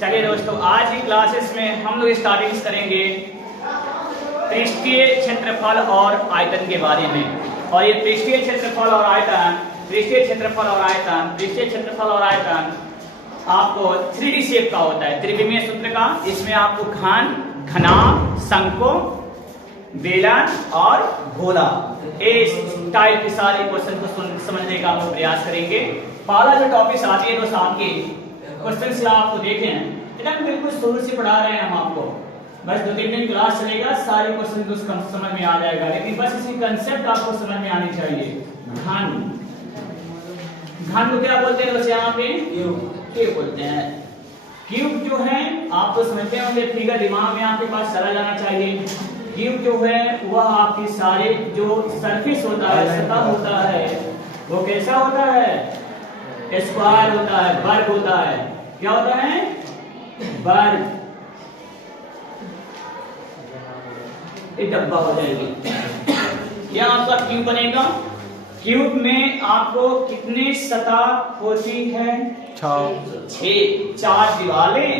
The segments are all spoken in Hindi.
चलिए दोस्तों, आज की क्लासेस में हम लोग स्टार्टिंग करेंगे पृष्ठीय क्षेत्रफल और आयतन के बारे में। और ये पृष्ठीय क्षेत्रफल और आयतन, पृष्ठीय क्षेत्रफल और आयतन, पृष्ठीय क्षेत्रफल और आयतन आपको 3D शेप का होता है, त्रिविमीय सूत्र का। इसमें आपको घन, घनाभ, शंकु, बेलन और गोला, इस टाइप के सारे क्वेश्चन को समझने का हम प्रयास करेंगे। पहला जो टॉपिक आती है दोस्त आपके क्वेश्चन से आपको देखें, एकदम बिल्कुल शुरू से पढ़ा रहे हैं हम आपको। बस 2-3 दिन क्लास चलेगा, सारे क्वेश्चन तो समझ में आ जाएगा, लेकिन बस इसकी कंसेप्ट आपको समझ में आनी चाहिए। घन, घन को क्या बोलते हैं दोस्त? यहाँ पे क्यूब बोलते हैं। क्यूब जो है आप तो समझते होंगे, फिगर दिमाग में आपके पास चला जाना चाहिए। क्यूब जो है वह आपके सारे जो सरफेस होता है, सतह होता है, वो कैसा होता है? स्क्वायर होता है, वर्ग होता है। क्या होता है? वर्ग। एक डब्बा हो जाएगी, यह आपका क्यूब बनेगा। क्यूब में आपको कितने सतह होती है? 6। 4 दीवारें,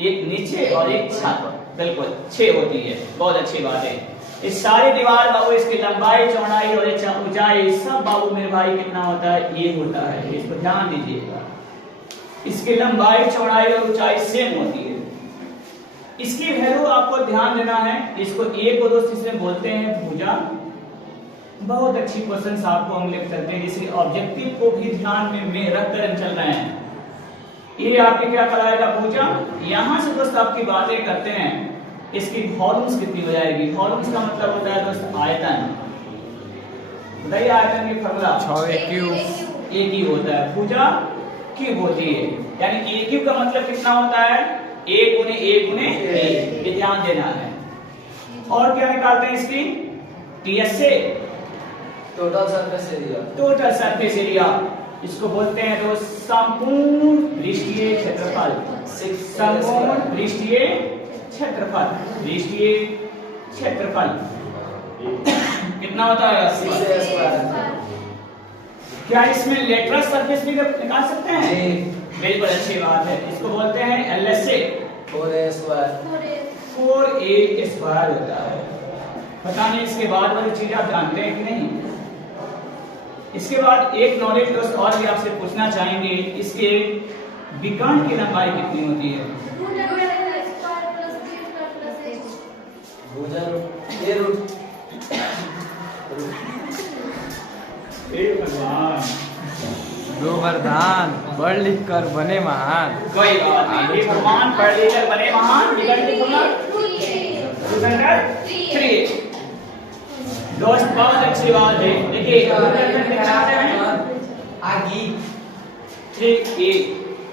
एक नीचे और एक छत, बिल्कुल 6 होती है। बहुत अच्छी बात है। इस सारी दीवार बाबू, इसकी लंबाई, चौड़ाई और ऊंचाई सब बाबू मेरे भाई कितना होता है? ये होता है। इसको ध्यान दीजिएगा, इसकी लंबाई, चौड़ाई और ऊंचाई सेम होती है। इसकी वैल्यू आपको ध्यान देना है। इसको एक को दोस्त इसमें बोलते हैं भुजा। बहुत अच्छी क्वेश्चन आपको हम लेकर चलते हैं, जिसके ऑब्जेक्टिव को भी ध्यान में रखकर चल रहे हैं। ये आपके क्या कराएगा? भुजा। यहां से दोस्त आपकी बातें करते हैं, इसकी वॉल्यूम्स कितनी हो जाएगी? वॉल्यूम्स का मतलब होता है दोस्त आयतन। बताइए आयतन की फॉर्मूला। 6 क्यूब एक ही होता है, भुजा क्यूब होती है। यानी एक क्यूब का मतलब कितना होता है? 1 गुने 1 गुने 1। ये ध्यान देना है। और क्या निकालते हैं इसकी? टीएस से total surface area. Total surface area, इसको बोलते हैं दोस्त संपूर्ण पृष्ठीय क्षेत्रफल। संपूर्ण पृष्ठीय क्षेत्रफल, पृष्ठीय क्षेत्रफल कितना होता है? 6 क्या इसमें लेटरल सरफेस भी निकाल सकते हैं? बिल्कुल अच्छी बात है। इसको बोलते हैं LSA, 4a square. 4a square होता है। पता नहीं इसके बाद वाली चीज आप जानते हैं कि नहीं? इसके बाद एक नॉलेज दोस्त और भी आपसे पूछना चाहेंगे, इसके विकर्ण की लंबाई कितनी होती है? गोवर्धन पढ़ लिख कर बने महान। कोई बात नहीं, भगवान पढ़ लिख कर बने महान। दोस्त बहुत अच्छी बात है। देखिए आगे 3a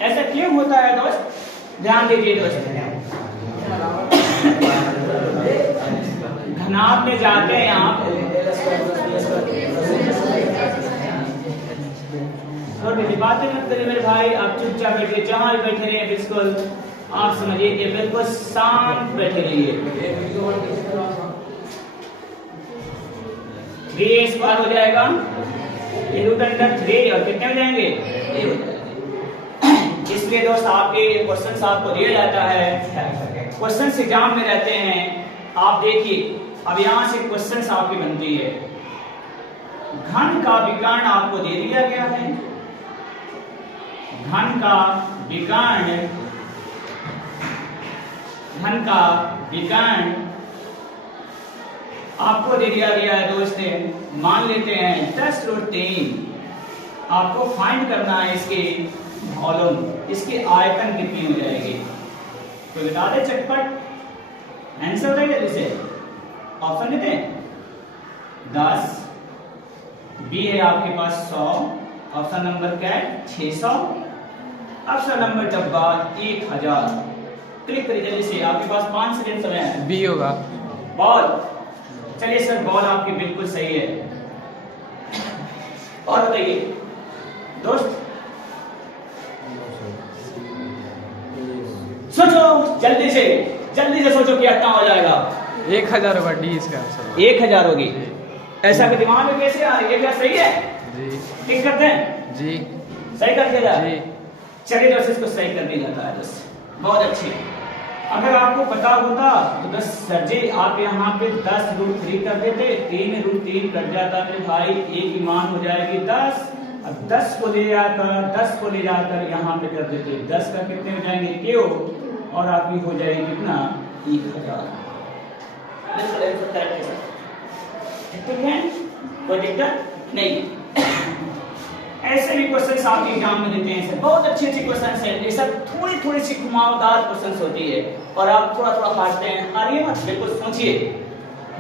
ऐसा क्यों होता है दोस्त? ध्यान दीजिए दोस्त, घनाभ में जाते हैं आप, बातें मत करिए मेरे भाई, आप चुपचाप बैठिए, जहां भी बैठे रहिए बिल्कुल आप समझिए कि बिल्कुल शांत बैठे रहिए। 3a स्क्वायर हो जाएगा, ये रूट अंडर 3 और कितने हो जाएंगे? ये हो जाएंगे। इसलिए दोस्त आपके क्वेश्चंस आपको दिया जाता है, क्वेश्चंस एग्जाम में रहते हैं। आप देखिए, अब यहां से क्वेश्चंस आपकी बनती है। घन का विकर्ण आपको दे दिया गया है। घन का विकर्ण, घन का विकर्ण आपको दे दिया गया है दोस्त। मान लेते हैं 10√3। आपको फाइंड करना है इसके वॉल्यूम, इसकी आयतन कितनी हो जाएगी? तो बता दे चटपट, आंसर बताइए जैसे ऑप्शन देते हैं। 10, बी है आपके पास 100, ऑप्शन नंबर क्या है? 600, ऑप्शन नंबर डब्बा 1000। क्लिक करिए जल्दी से, आपके पास 5 सेकंड समय है। बी होगा बॉल। चलिए सर, बॉल आपकी बिल्कुल सही है। और बताइए दोस्त, सोचो जल्दी से सोचो कि कितना हो जाएगा? 1000 होगा। डी इसका आंसर 1000 होगी। ऐसा कि दिमाग में कैसे आ रही है? क्या सही है? जी। ठीक करते हैं जी। सही कर दिया जाए। जी। चलिए दोस्त, इसको सही कर दिया जाता है दोस्त। बहुत अच्छे। अगर आपको पता होता तो 10 सर जी आप यहाँ पे 10√3 कर देते, 3√3 कट जाता फिर भाई ए की मान हो जाएगी 10। अब 10 को ले जाकर यहाँ पे कर देते, 10 का कितने हो जाएंगे क्यों, और आपकी हो जाएगी कितना 1000। ठीक है, कोई दिक्कत नहीं। ऐसे भी क्वेश्चन आप एग्जाम में देते हैं सर, बहुत अच्छे क्वेश्चन है ये सब, थोड़ी सी घुमावदार क्वेश्चन होती है और आप थोड़ा हारते हैं। अरे मत बिल्कुल सोचिए,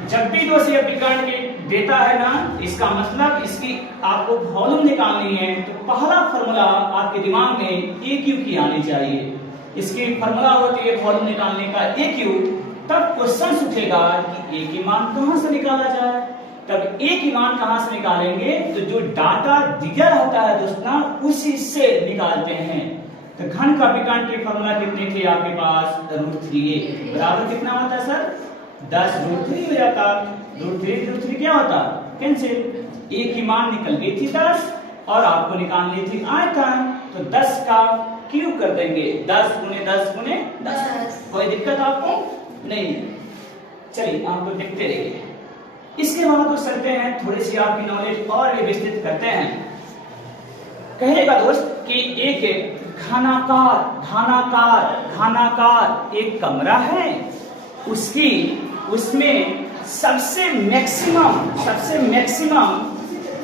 जब भी दोस्त ये विकर्ण के देता है ना, इसका मतलब इसकी आपको वॉल्यूम निकालनी है तो पहला फॉर्मूला आपके दिमाग में ए क्यू की आनी चाहिए। इसकी फॉर्मूला होती है वॉल्यूम निकालने का ए क्यू, तब क्वेश्चन उठेगा कि ए की मान कहां से निकाला जाए। तब ए की मान कहां से निकालेंगे, तो जो डाटा दिया रहता है दोस्तों उसी से निकालते हैं। तो घन का विकर्ण की फॉर्मूला कितनी थी आपके पास, √3a बराबर कितना होता है सर 10√3 हो जाता। √3 क्या होता, कैंसिल। ए की मान निकल गई थी 10 और आपको निकालनी थी आयतन, तो 10 का क्यूब कर देंगे, 10 गुने 10 गुने 10। कोई दिक्कत आपको नहीं, चलिए आपको देखते रहिए। इसके बाद तो चलते हैं, थोड़ी सी आपकी नॉलेज और भी विस्तृत करते हैं। कहेगा दोस्त कि एक घनाकार एक कमरा है, उसमें सबसे मैक्सिमम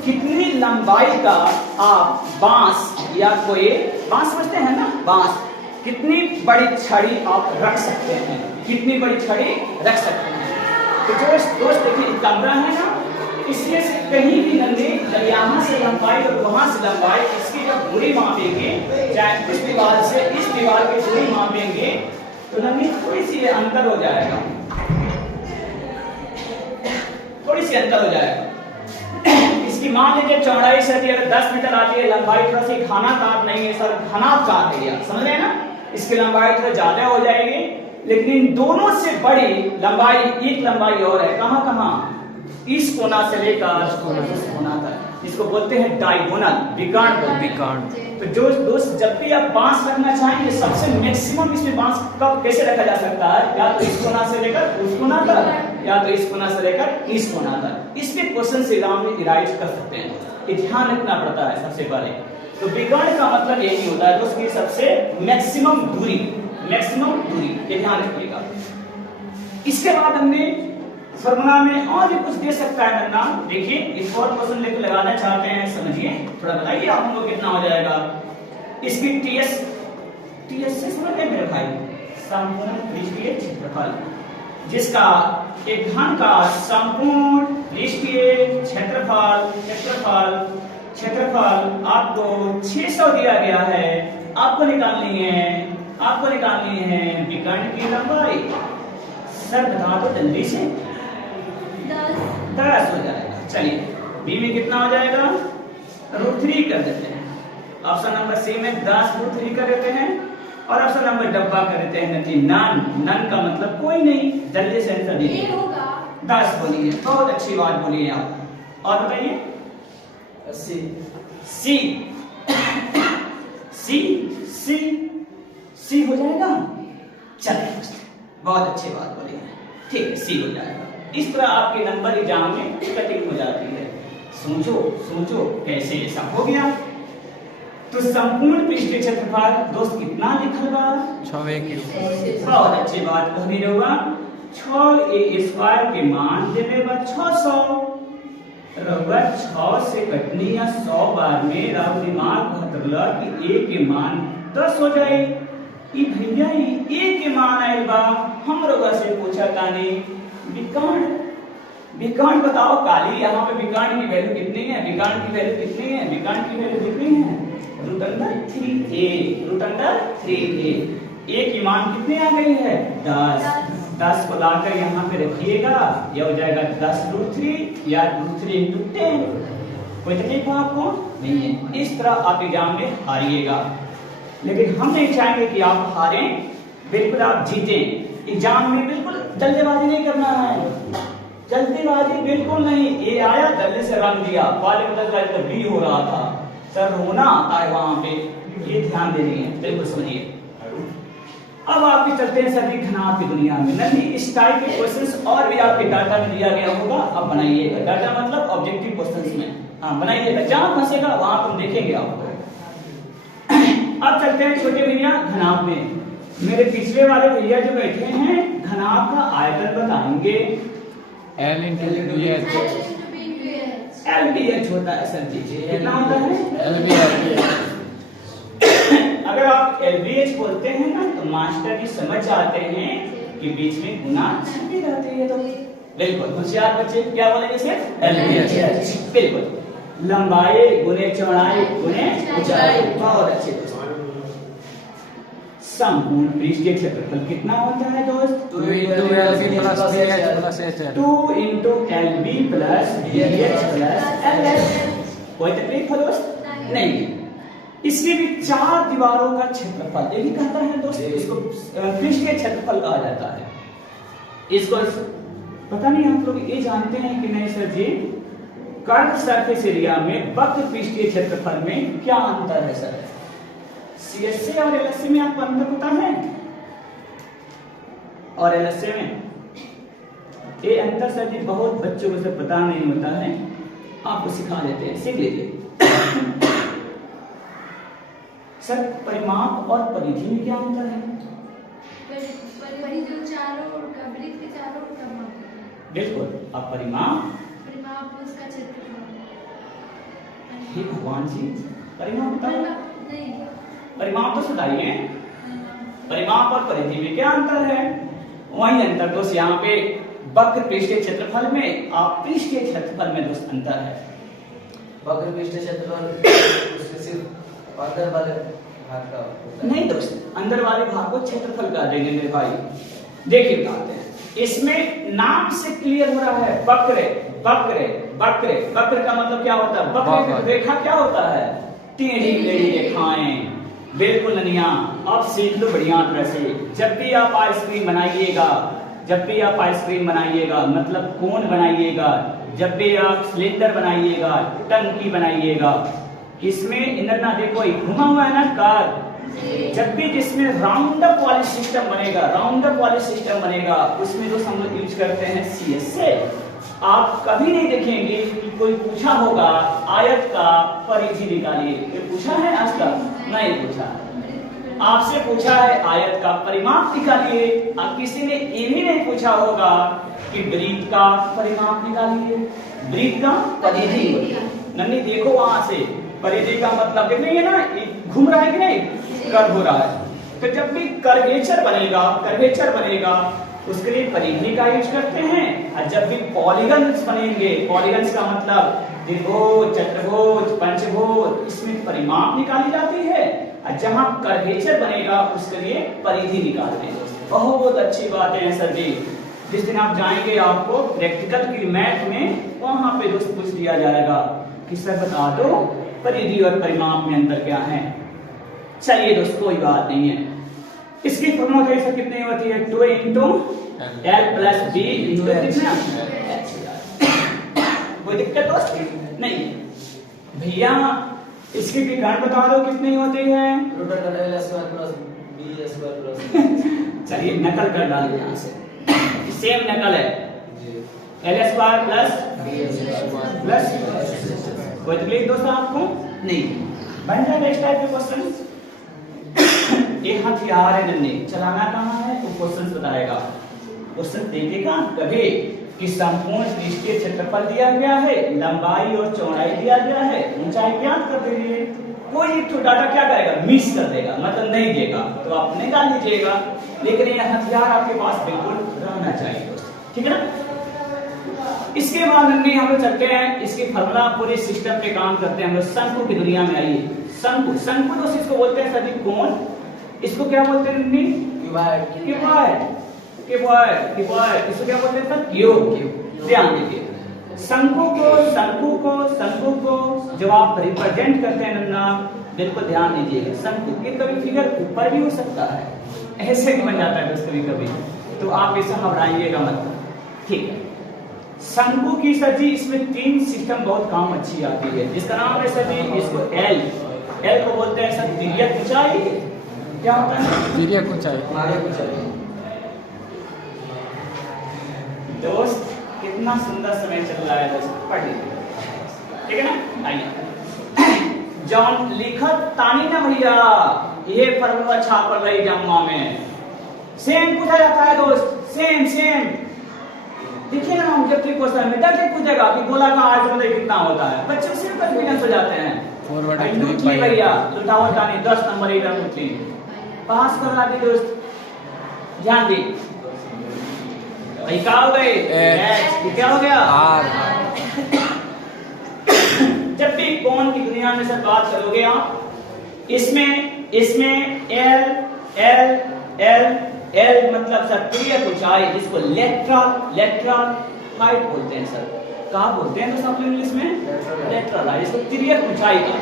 कितनी लंबाई का आप बांस या कोई बांस समझते हैं ना, बांस, कितनी बड़ी छड़ी आप रख सकते हैं, कितनी बड़ी छड़ी रख सकते हैं। तो दोस्त देखिए कमरा है ना, इसमें से कहीं भी नंदे यहाँ से लंबाई और वहां से लंबाई, इसकी जब दूरी मापेंगे, चाहे इस दीवार से इस दीवार की दूरी मापेंगे, तो नंदी थोड़ी सी अंतर हो जाएगा, थोड़ी सी अंतर हो जाएगा। इसकी मान लीजिए चौड़ाई से अगर 10 मीटर आती है, लंबाई थोड़ा सी घनाकार नहीं है सर, घनाकार है, समझ रहे हैं ना, इसकी लंबाई थोड़ा ज्यादा हो जाएगी। लेकिन इन दोनों से बड़ी लंबाई एक लंबाई और है, कहां, इस कोना से लेकर इस कोना तक, इसको बोलते हैं डायगोनल, विकर्ण। तो जो दोस्त जब भी आप बांस रखना चाहेंगे, सबसे मैक्सिमम इसमें बांस कब कैसे रखा जा सकता है, या तो इस कोना से लेकर उस कोना तक, या तो इस कोना से लेकर इस कोना तक। इस पे क्वेश्चन से एग्जाम में इराइज कर सकते हैं, ये ध्यान रखना पड़ता है सबसे पहले। तो विकर्ण का मतलब यही होता है दोस्त की सबसे मैक्सिमम दूरी, ये ध्यान रखिएगा। इसके बाद हमने फॉर्मूला में और भी कुछ दे सकता है करना, देखिए एक और क्वेश्चन लेकर लगाना चाहते हैं, समझिए थोड़ा बताइए आप हमको कितना हो जाएगा। इसकी टीएस से समझते हैं मेरे भाई, संपूर्ण पृष्ठीय क्षेत्रफल, जिसका एक घन का संपूर्ण पृष्ठीय क्षेत्रफल आपको 600 दिया गया है, आपको निकालनी है विकर्ण की लंबाई। सर बता दो जल्दी से, 10 हो जाएगा। चलिए बी में कितना हो जाएगा, √3 कर देते हैं। ऑप्शन नंबर सी में 10√3 कर देते हैं, और ऑप्शन नंबर डब्बा कर देते हैं नन का मतलब कोई नहीं, जल्दी से आंसर दीजिए। 10 बोलिए, बहुत अच्छी बात बोलिए आप। और बताइए सी हो जाएगा। चलिए बहुत अच्छी बात बोली है, ठीक है सी हो जाएगा। इस तरह आपके नंबर एग्जाम में कटिंग हो जाती है। सोचो कैसे ऐसा हो गया। तो संपूर्ण पृष्ठीय क्षेत्रफल दोस्त कितना लिखल बा, 6a। बहुत अच्छी बात कह रही होगा। 6a² के मान देवे बा 600। रउआ 6 से कटनी या 100 बार में राव दिमाग बदलला कि a के मान 10 हो जाए। ई भैया ए के मान आइल बा, हम रउआ से पूछा तानी विकर्ण बताओ काली, यहाँ पे विकर्ण की वैल्यू कितनी है, विकर्ण की वैल्यू कितनी है, √3a। ए की मान कितनी आ गई है 10 को लाकर यहाँ पे रखिएगा, यह हो जाएगा 10√3 या √3 × 10। कोई तकलीफ हो आपको नहीं है। इस तरह आप एग्जाम में हारिएगा, लेकिन हम नहीं चाहेंगे कि आप हारें, बिल्कुल आप जीतें। एग्जाम में बिल्कुल जल्दबाजी नहीं करना है, जल्दबाजी बिल्कुल नहीं। ए आया जल्दी से रन दिया, बी हो रहा था, सर होना आता है वहां पे, ये ध्यान देनी है, बिल्कुल समझिए। अब आपके चलते हैं सभी घनाभ की दुनिया में। नहीं, इस टाइप के क्वेश्चंस और भी आपके डाटा में दिया गया होगा, अब बनाइएगा। डाटा मतलब ऑब्जेक्टिव क्वेश्चंस में, हाँ बनाइएगा, जहां फंसेगा वहां तुम देखेंगे आपको। अब चलते हैं छोटे भैया घनाभ में। मेरे पिछले वाले भैया जो बैठे हैं घनाभ का आयतन बताएंगे। L into BH LBH होता है सर जी, कितना होता है? LBH। अगर आप LBH बोलते हैं ना तो मास्टर जी समझ जाते हैं कि बीच में गुना छिपी रहती है। तो बिल्कुल होशियार बच्चे क्या बोलेंगे इसे? LBH। बिल्कुल, लंबाई गुने चौड़ाई गुने ऊंचाई। बहुत अच्छे दोस्त। संपूर्ण पृष्ठीय क्षेत्रफल कितना होता है दोस्त? 2 into LB plus BH plus HL। 2 into LB plus BH plus LH। कोई तकलीफ हो दोस्त? नहीं। इसकी भी 4 दीवारों का क्षेत्रफल यही कहता है दोस्त, इसको पृष्ठीय क्षेत्रफल कहा जाता है। इसको पता नहीं आप लोग ये जानते हैं कि नहीं सर जी, कर्व सरफेस एरिया में वक्र पृष्ठीय क्षेत्रफल में क्या अंतर है सर? CSA और LSA में आपको अंतर पता है? और LSA में ये अंतर सर जी बहुत बच्चों को से पता नहीं होता है, आपको सिखा देते हैं, सीख लीजिए। सर परिमाप और परिधि में क्या अंतर है? परिधि चारों ओर का, वृत्त के चारों ओर का माप है। बिल्कुल, अब परिमाप उसका क्षेत्रफल। हे भगवान जी, परिमाप बताओ। नहीं, परिमाप तो सुनाइए। परिमाप और परिधि में क्या अंतर है? वही अंतर दोस्त यहाँ पे वक्र पृष्ठीय क्षेत्रफल में आप पृष्ठीय क्षेत्रफल में दोस्त अंतर है। वक्र पृष्ठीय क्षेत्रफल उसके सिर्फ अंदर वाले भाग का होता है। नहीं दोस्त, अंदर वाले भाग को क्षेत्रफल कह देंगे मेरे भाई। देखिए बताते हैं, इसमें नाम से क्लियर हो रहा है वक्र। वक्र वक्र वक्र का मतलब क्या होता है? वक्र की रेखा क्या होता है? टेढ़ी मेढ़ी रेखाएं। बिल्कुल ननिया, अब सीख लो बढ़िया तरह से। जब भी आप आइसक्रीम बनाइएगा, जब भी आप आइसक्रीम बनाइएगा मतलब कोन बनाइएगा, जब भी आप सिलेंडर बनाइएगा, टंकी बनाइएगा, इसमें इधर ना देखो घुमा हुआ है ना कार। जब भी जिसमें राउंड अप वाली सिस्टम बनेगा, राउंड अप वाली सिस्टम बनेगा, उसमें जो हम लोग यूज करते हैं CSA। आप कभी नहीं देखेंगे कि कोई पूछा होगा आयत का परिधि निकालिए, ये पूछा है आज तक? नहीं पूछा। आपसे पूछा है आयत का परिमाप निकालिए, अब किसी ने ये भी नहीं पूछा होगा कि वृत्त का परिमाप निकालिए, वृत्त का परिधि। नन्ही देखो वहां से, परिधि का मतलब देख रही है ना, घूम रहा है कि नहीं, कर्व हो रहा है। तो जब भी कर्वेचर बनेगा, कर्वेचर बनेगा उसके लिए परिधि का यूज करते हैं। और जब भी पॉलीगन्स बनेंगे, पॉलीगन्स का मतलब त्रिभुज, चतुर्भुज, पंचभुज, इसमें परिमाप निकाली जाती है। और जहां कर्वेचर बनेगा उसके लिए परिधि निकालते हैं। बहुत अच्छी बात है सर जी। जिस दिन आप जाएंगे आपको प्रैक्टिकल की मैथ में वहां पे दोस्त पूछ दिया जाएगा कि सर बता दो परिधि और परिमाप में अंतर क्या है। चलिए दोस्त कोई बात नहीं है। इसकी फॉर्मूला कैसे कितनी होती है? 2 into L plus B into कितना? कोई दिक्कत दोस्त नहीं भैया। इसकी भी गण बता दो कितनी होती है? चलिए नकल कर डालिए यहाँ से, सेम नकल है। LS बार प्लस कोई तकलीफ दोस्त आपको नहीं? बन जाएगा इस टाइप के क्वेश्चन। एक हथियार है नन्हे, चलाना कहाँ है तो क्वेश्चन बताएगा। क्वेश्चन देखेगा कभी कि संपूर्ण पृष्ठीय क्षेत्रफल दिया गया है, लंबाई और चौड़ाई दिया गया है, ऊंचाई ज्ञात कर दीजिए। कोई एक डाटा क्या करेगा? मिस कर देगा, मतलब नहीं देगा, तो आप निकाल लीजिएगा। लेकिन यह हथियार आपके पास बिल्कुल रहना चाहिए दोस्तों, ठीक है ना। इसके बाद नन्हे हम लोग चलते हैं, इसकी फॉर्मूला पूरे सिस्टम पे काम करते हैं हम लोग। शंकु की दुनिया में आइए। शंकु, शंकु दोस्त इसको बोलते हैं सभी कोण। इसको क्या बोलते हैं नन्हे? क्यूबॉइड। इसको क्या बोलते हैं सर? क्यूब। ध्यान दीजिए, शंकु को जब आप रिप्रेजेंट करते हैं नन्ना, बिल्कुल ध्यान दीजिएगा। शंकु के कभी फिगर ऊपर भी हो सकता है, ऐसे भी बन जाता है दोस्त कभी कभी, तो आप इसे घबराइएगा मत, ठीक है। शंकु की सर जी इसमें 3 सिस्टम बहुत काम अच्छी आती है, जिसका नाम है सर जी, इसको एल को बोलते हैं सर तिर्यक ऊंचाई, क्या होता है? तिर्यक ऊंचाई। तिर्यक ऊंचाई। दोस्त कितना सुंदर समय चल रहा है दोस्त, पढ़ लीजिए, ठीक है ना। आइए जॉन लिखत तानी ना भैया, ये फॉर्मूला छाप रही जम्मा में सेम पूछा जाता है दोस्त, सेम सेम। देखिए ना हम जब क्वेश्चन में डायरेक्ट पूछेगा कि गोला का आयतन कितना होता है, बच्चे सिर्फ कन्फ्यूजन हो जाते हैं। लूटी भैया लुटाओ तानी 10 नंबर इधर लूटी पास कर ला दी दोस्त, ध्यान दी। भाई क्या हो गए? ये क्या हो गया? आर। जब भी कोण की दुनिया में सर बात करोगे आप, इसमें एल एल एल एल मतलब सर तिर्यक ऊंचाई, जिसको लेटरल हाइट बोलते हैं सर। कहा बोलते हैं दोस्तों इंग्लिश में? लेटरल हाइट, इसको तिर्यक ऊंचाई का,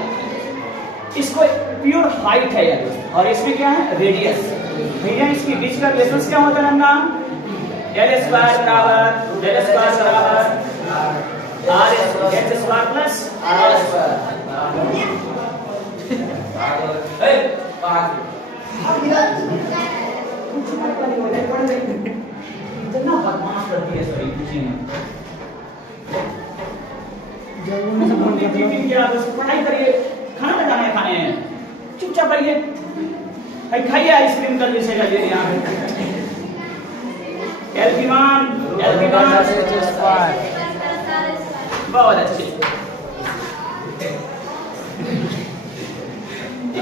इसको प्योर हाइट है यार दोस्त। और इसमें क्या है? रेडियस। भैया इसके बीच का डिस्टेंस क्या होता है ना? एल स्क्वायर बराबर एल स्क्वायर बराबर R H square plus R square. इतना बदमाश करती है सही पूछी में। पढ़ाई करिए, खाना बनाना है, खाने हैं, चुपचाप आइए, खाइए आइसक्रीम कर जैसे कर यहाँ एल्किमान बहुत अच्छे।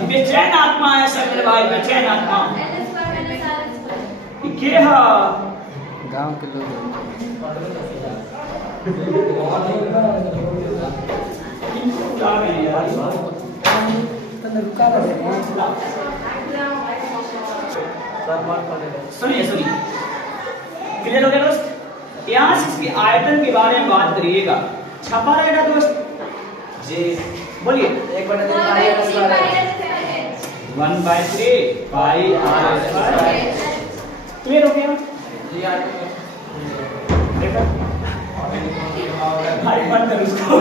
बेचैन आत्मा है सर मेरे भाई, बेचैन आत्मा क्या गांव के लोग सुनिए क्लियर हो गया दोस्त? यहाँ से इसकी आयतन के बारे में बात करिएगा, छपा रहेगा दोस्त जी, बोलिए। 1/3 पाई आर स्क्वायर। क्लियर हो गया? देखो भाई बंद कर उसको।